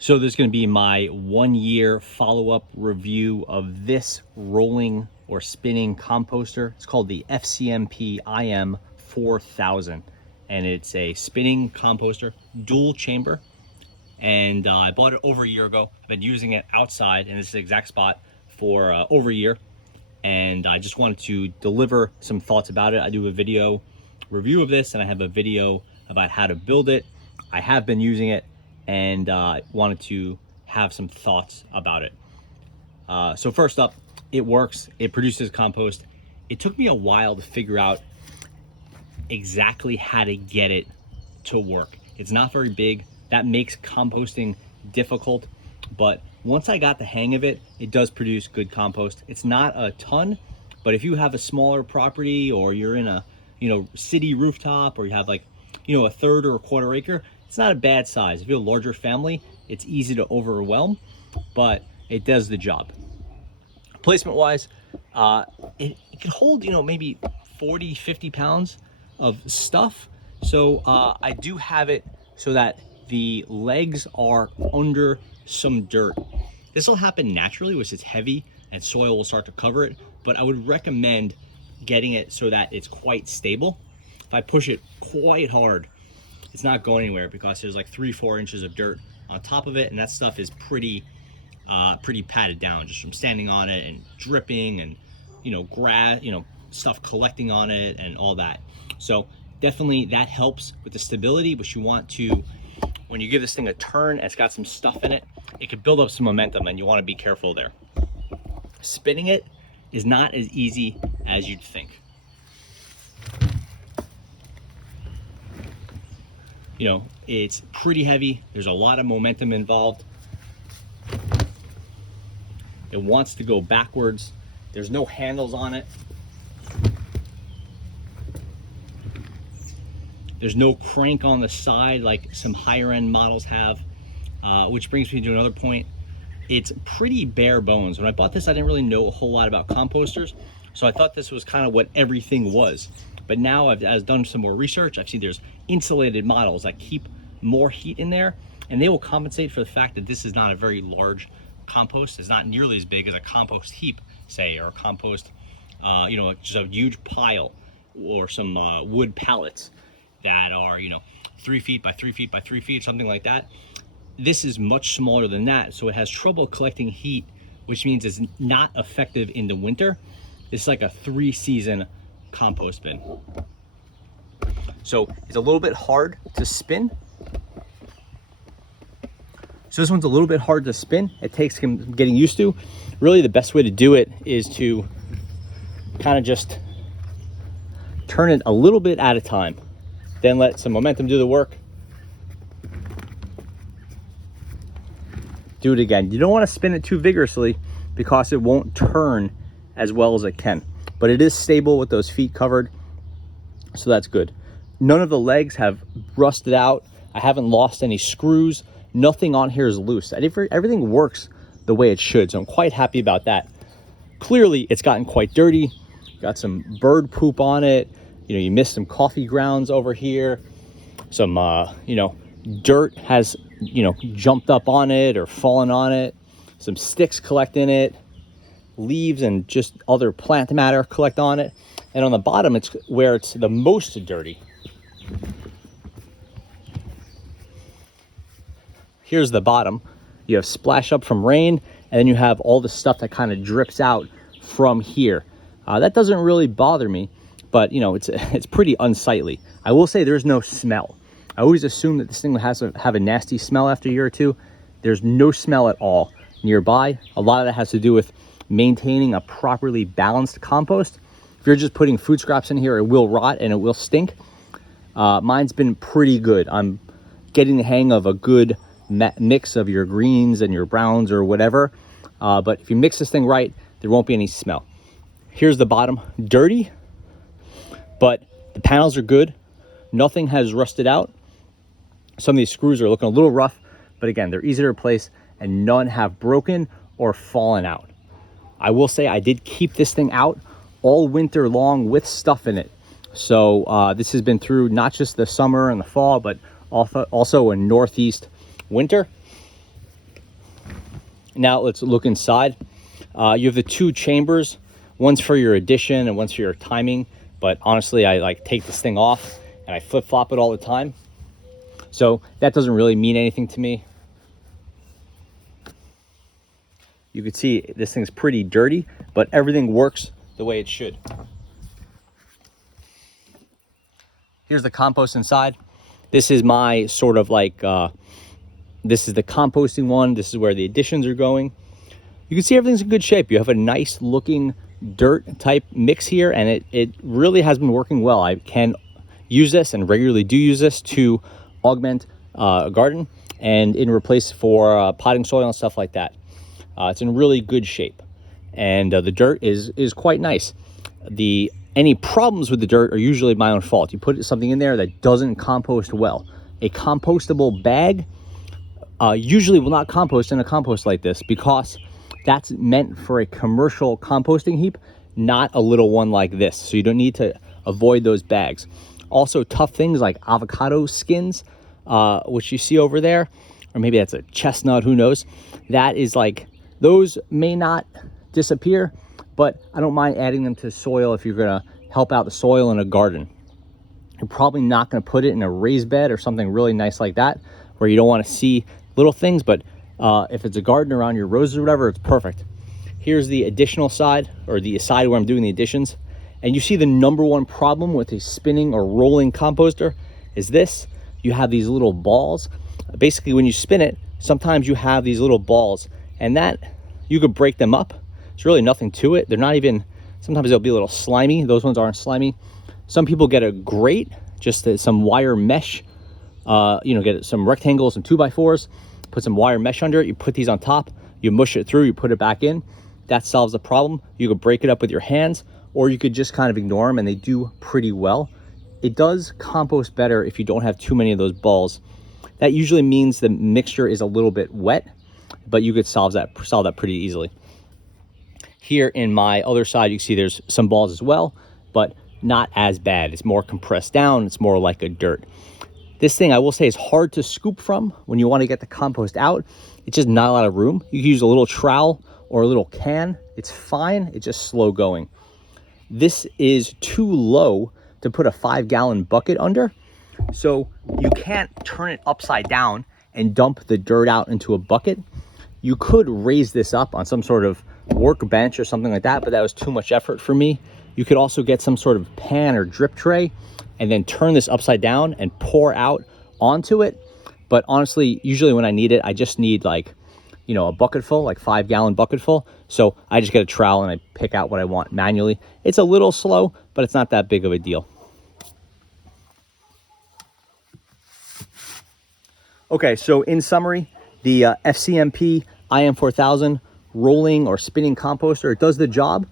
So there's going to be my 1-year follow-up review of this rolling or spinning composter. It's called the FCMP IM 4000, and it's a spinning composter, dual chamber. And I bought it over a year ago. I've been using it outside in this exact spot for over a year, and I just wanted to deliver some thoughts about it. I do a video review of this, and I have a video about how to build it. I have been using it, and wanted to have some thoughts about it. So first up, it works. It produces compost. It took me a while to figure out exactly how to get it to work. It's not very big. That makes composting difficult, but once I got the hang of it, it does produce good compost. It's not a ton, but if you have a smaller property, or you're in a city rooftop, or you have like a third or a quarter acre, it's not a bad size. If you have a larger family, it's easy to overwhelm, but it does the job. Placement wise, it can hold maybe 40-50 pounds of stuff. So I do have it so that the legs are under some dirt. This will happen naturally, which is heavy, and soil will start to cover it, but I would recommend getting it so that it's quite stable. If I push it quite hard, it's not going anywhere because there's like 3-4 inches of dirt on top of it, and that stuff is pretty padded down just from standing on it and dripping, and grass, stuff collecting on it and all that. So definitely that helps with the stability, but you want to, when you give this thing a turn and it's got some stuff in it, it could build up some momentum, and you want to be careful there. Spinning it is not as easy as you'd think. It's pretty heavy. There's a lot of momentum involved. It wants to go backwards. There's no handles on it. There's no crank on the side like some higher end models have, which brings me to another point. It's pretty bare bones. When I bought this, I didn't really know a whole lot about composters, so I thought this was kind of what everything was. But now I've done some more research. I've seen there's insulated models that keep more heat in there, and they will compensate for the fact that this is not a very large compost. It's not nearly as big as a compost heap, say, or a compost, just a huge pile, or some wood pallets that are 3 feet by 3 feet by 3 feet, something like that. This is much smaller than that, so it has trouble collecting heat, which means it's not effective in the winter. It's like a 3-season compost bin. So it's a little bit hard to spin. So this one's a little bit hard to spin. It takes getting used to. Really, the best way to do it is to kind of just turn it a little bit at a time, then let some momentum do the work. Do it again. You don't want to spin it too vigorously because it won't turn as well as it can, but it is stable with those feet covered, so that's good. None of the legs have rusted out. I haven't lost any screws. Nothing on here is loose. Everything works the way it should, so I'm quite happy about that. Clearly, it's gotten quite dirty. Got some bird poop on it. You missed some coffee grounds over here. Some, dirt has, jumped up on it or fallen on it. Some sticks collect in it. Leaves and just other plant matter collect on it. And on the bottom, it's where it's the most dirty. Here's the bottom. You have splash up from rain, and then you have all the stuff that kind of drips out from here. That doesn't really bother me, but it's pretty unsightly. I will say there's no smell. I always assume that this thing has to have a nasty smell after a year or two. There's no smell at all nearby. A lot of that has to do with maintaining a properly balanced compost. If you're just putting food scraps in here, it will rot and it will stink. Mine's been pretty good. I'm getting the hang of a good mix of your greens and your browns or whatever. But if you mix this thing right, there won't be any smell. Here's the bottom, dirty, but the panels are good. Nothing has rusted out. Some of these screws are looking a little rough, but again, they're easy to replace, and none have broken or fallen out. I will say I did keep this thing out all winter long with stuff in it. So this has been through not just the summer and the fall, but also a northeast winter. Now let's look inside. You have the two chambers. One's for your addition and one's for your timing. But honestly, I like take this thing off and I flip flop it all the time. So that doesn't really mean anything to me. You can see this thing's pretty dirty, but everything works the way it should. Here's the compost inside. This is my sort of like, this is the composting one. This is where the additions are going. You can see everything's in good shape. You have a nice looking dirt type mix here, and it really has been working well. I can use this and regularly do use this to augment a garden and in replace for potting soil and stuff like that. It's in really good shape, and the dirt is quite nice. Any problems with the dirt are usually my own fault. You put something in there that doesn't compost well. A compostable bag usually will not compost in a compost like this because that's meant for a commercial composting heap, not a little one like this. So you don't need to avoid those bags. Also, tough things like avocado skins, which you see over there, or maybe that's a chestnut, who knows? That is like, those may not disappear, but I don't mind adding them to soil if you're gonna help out the soil in a garden. You're probably not gonna put it in a raised bed or something really nice like that, where you don't wanna see little things, but if it's a garden around your roses or whatever, it's perfect. Here's the additional side, or the side where I'm doing the additions. And you see the number one problem with a spinning or rolling composter is this. You have these little balls. Basically, when you spin it, sometimes you have these little balls, and that you could break them up. It's really nothing to it. They're not even, sometimes they'll be a little slimy. Those ones aren't slimy. Some people get a grate, just some wire mesh, get some rectangles and 2x4s, put some wire mesh under it. You put these on top, you mush it through, you put it back in. That solves the problem. You could break it up with your hands, or you could just kind of ignore them, and they do pretty well. It does compost better if you don't have too many of those balls. That usually means the mixture is a little bit wet, but you could solve that pretty easily. Here in my other side, you can see there's some balls as well, but not as bad. It's more compressed down. It's more like a dirt. This thing, I will say, is hard to scoop from when you want to get the compost out. It's just not a lot of room. You can use a little trowel or a little can. It's fine. It's just slow going. This is too low to put a 5-gallon bucket under. So you can't turn it upside down and dump the dirt out into a bucket. You could raise this up on some sort of workbench or something like that, but that was too much effort for me. You could also get some sort of pan or drip tray and then turn this upside down and pour out onto it. But honestly, usually when I need it, I just need like, a bucket full, like 5-gallon bucket full. So I just get a trowel and I pick out what I want manually. It's a little slow, but it's not that big of a deal. Okay, so in summary, the FCMP IM4000 rolling or spinning composter, it does the job.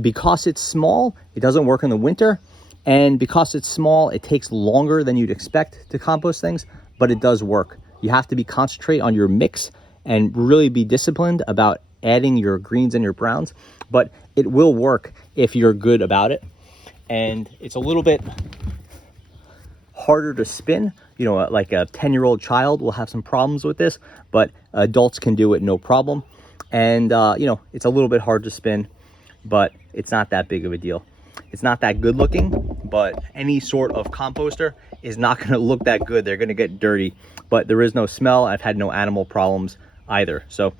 Because it's small, it doesn't work in the winter. And because it's small, it takes longer than you'd expect to compost things, but it does work. You have to concentrate on your mix and really be disciplined about adding your greens and your browns, but it will work if you're good about it. And it's a little bit harder to spin. Like a 10-year-old child will have some problems with this, but adults can do it no problem. And it's a little bit hard to spin, but it's not that big of a deal. It's not that good looking, but any sort of composter is not going to look that good. They're going to get dirty, but there is no smell. I've had no animal problems either. So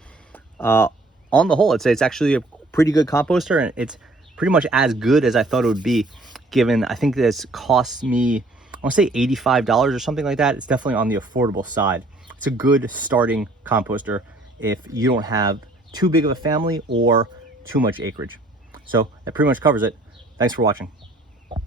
on the whole, I'd say it's actually a pretty good composter, and it's pretty much as good as I thought it would be, given I think this costs me, I want to say $85 or something like that. It's definitely on the affordable side. It's a good starting composter if you don't have too big of a family or too much acreage. So that pretty much covers it. Thanks for watching.